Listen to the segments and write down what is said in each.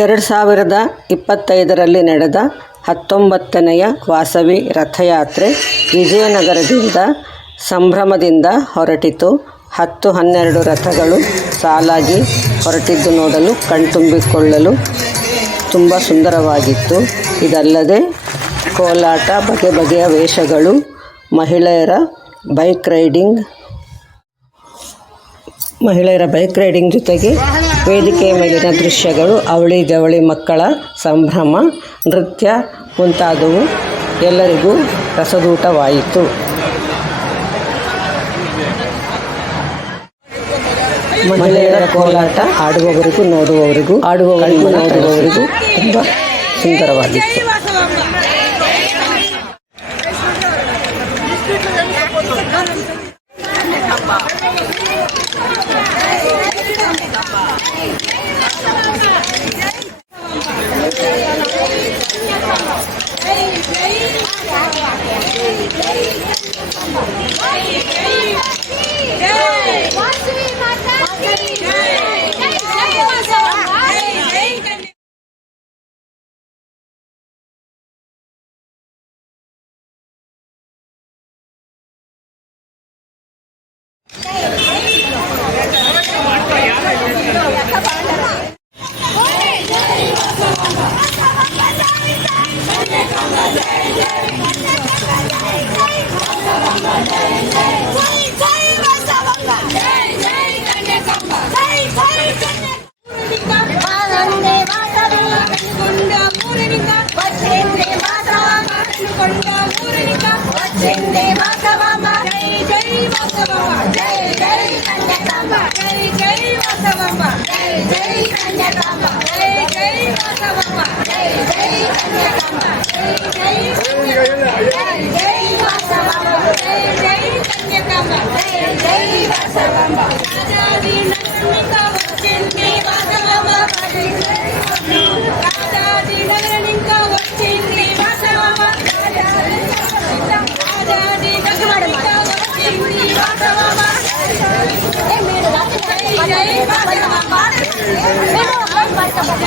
2025ರಲ್ಲಿ ನಡೆದ 19ನೆಯ ವಾಸವಿ ರಥಯಾತ್ರೆ ವಿಜಯನಗರದಿಂದ ಸಂಭ್ರಮದಿಂದ ಹೊರಟಿತು. 10-12 ರಥಗಳು ಸಾಲಾಗಿ ಹೊರಟಿದ್ದು ನೋಡಲು ಕಣ್ತುಂಬಿಕೊಳ್ಳಲು ತುಂಬ ಸುಂದರವಾಗಿತ್ತು. ಇದಲ್ಲದೆ ಕೋಲಾಟ, ಬಗೆ ಬಗೆಯ ವೇಷಗಳು, ಮಹಿಳೆಯರ ಬೈಕ್ ರೈಡಿಂಗ್ ಜೊತೆಗೆ ವೇದಿಕೆಯ ಮೇಲಿನ ದೃಶ್ಯಗಳು, ಅವಳಿ ಜವಳಿ ಮಕ್ಕಳ ಸಂಭ್ರಮ, ನೃತ್ಯ ಮುಂತಾದವು ಎಲ್ಲರಿಗೂ ರಸದೂಟವಾಯಿತು. ಮಹಿಳೆಯರ ಕೋಲಾಟ ಆಡುವವರಿಗೂ ನೋಡುವವರಿಗೂ ತುಂಬ ಸುಂದರವಾಗಿತ್ತು.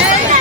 Jai